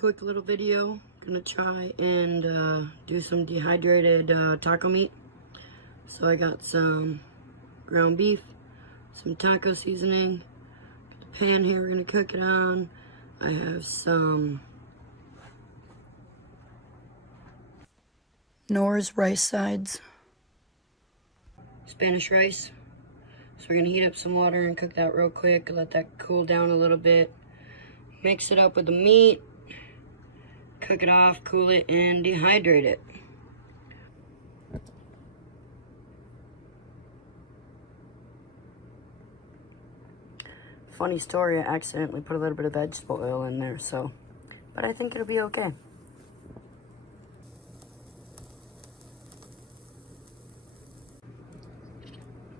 quick little video. Gonna try and do some dehydrated taco meat. So I got some ground beef, some taco seasoning, got the pan here we're gonna cook it on. I have some Knorr's rice sides, Spanish rice. So we're gonna heat up some water and cook that real quick, let that cool down a little bit. Mix it up with the meat, cook it off, cool it, and dehydrate it. Funny story, I accidentally put a little bit of vegetable oil in there, but I think it'll be okay.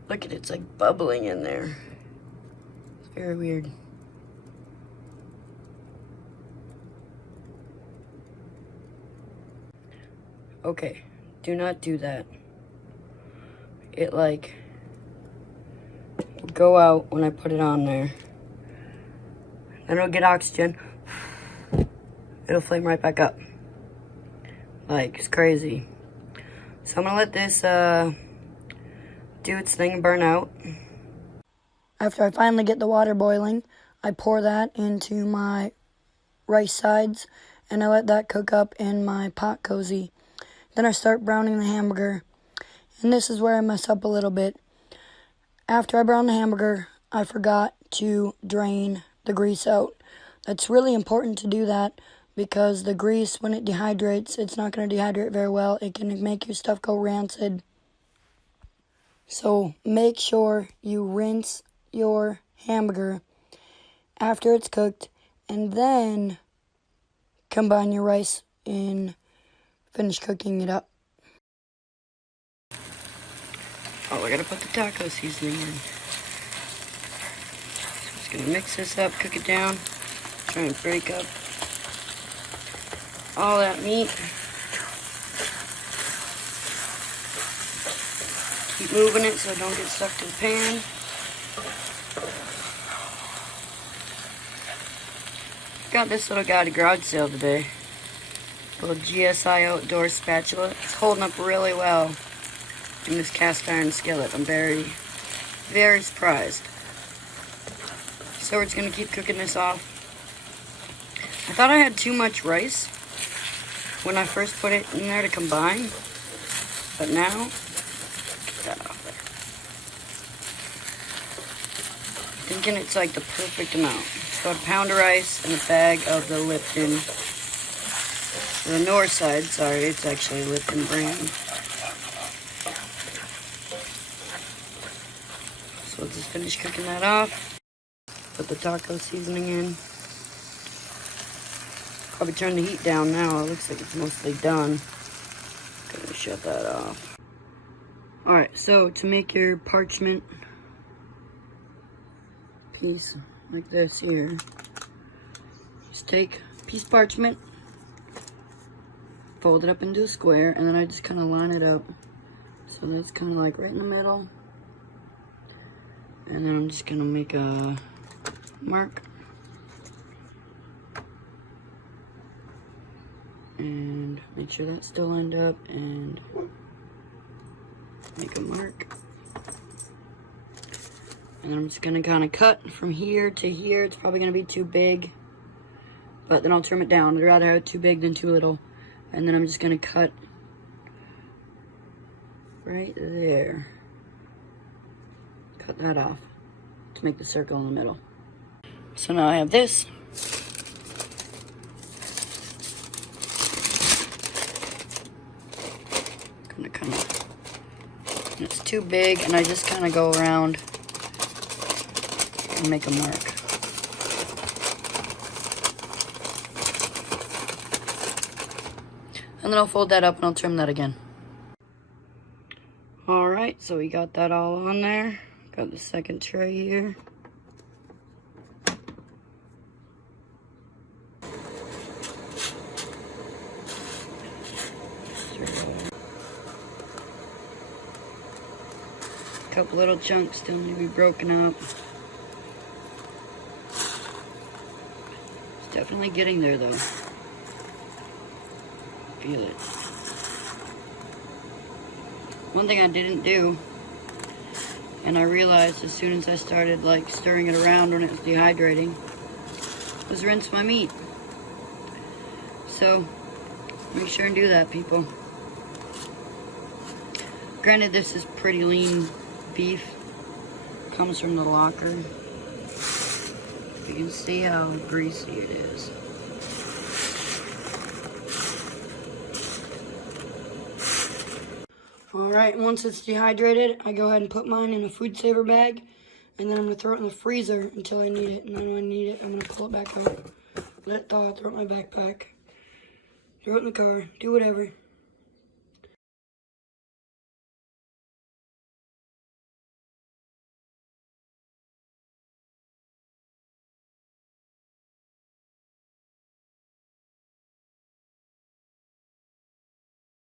Look at it, it's like bubbling in there. It's very weird. Okay, do not do that. It like will go out when I put it on there. Then it'll get oxygen. It'll flame right back up. Like, it's crazy. So I'm gonna let this do its thing and burn out. After I finally get the water boiling, I pour that into my rice sides and I let that cook up in my pot cozy. Then I start browning the hamburger. And this is where I mess up a little bit. After I brown the hamburger, I forgot to drain the grease out. That's really important to do that because the grease, when it dehydrates, it's not going to dehydrate very well. It can make your stuff go rancid. So make sure you rinse your hamburger after it's cooked and then combine your rice and finish cooking it up. Oh, I gotta put the taco seasoning in. So just gonna mix this up, cook it down, try and break up all that meat. Keep moving it so it don't get stuck to the pan. Got this little guy at a garage sale today. Little GSI outdoor spatula. It's holding up really well in this cast iron skillet. I'm very, very surprised. So we're just gonna keep cooking this off. I thought I had too much rice when I first put it in there to combine, but now, get that off there. Thinking it's like the perfect amount. It's about a pound of rice and a bag of the Lipton. The North side, sorry, it's actually Lipton brand. So we'll just finish cooking that off. Put the taco seasoning in. Probably turn the heat down now. It looks like it's mostly done. Gonna shut that off. Alright, so to make your parchment piece like this here, just take a piece of parchment, fold it up into a square, and then I just kind of line it up. So that's kind of like right in the middle. And then I'm just going to make a mark. And make sure that's still lined up and make a mark. And then I'm just going to kind of cut from here to here. It's probably going to be too big, but then I'll trim it down. I'd rather have it too big than too little. And then I'm just going to cut right there. Cut that off to make the circle in the middle. So now I have this. Gonna kind of, and it's too big, and I just kind of go around and make a mark. And then I'll fold that up and I'll trim that again. Alright, so we got that all on there. Got the second tray here. A couple little chunks still need to be broken up. It's definitely getting there though. feel it. One thing I didn't do, and I realized as soon as I started like stirring it around when it was dehydrating, was rinse my meat. So make sure and do that, people. Granted, this is pretty lean beef. Comes from the locker. You can see how greasy it is. Alright, once it's dehydrated, I go ahead and put mine in a food saver bag, and then I'm going to throw it in the freezer until I need it. And then when I need it, I'm going to pull it back out, let it thaw, throw it in my backpack, throw it in the car, do whatever.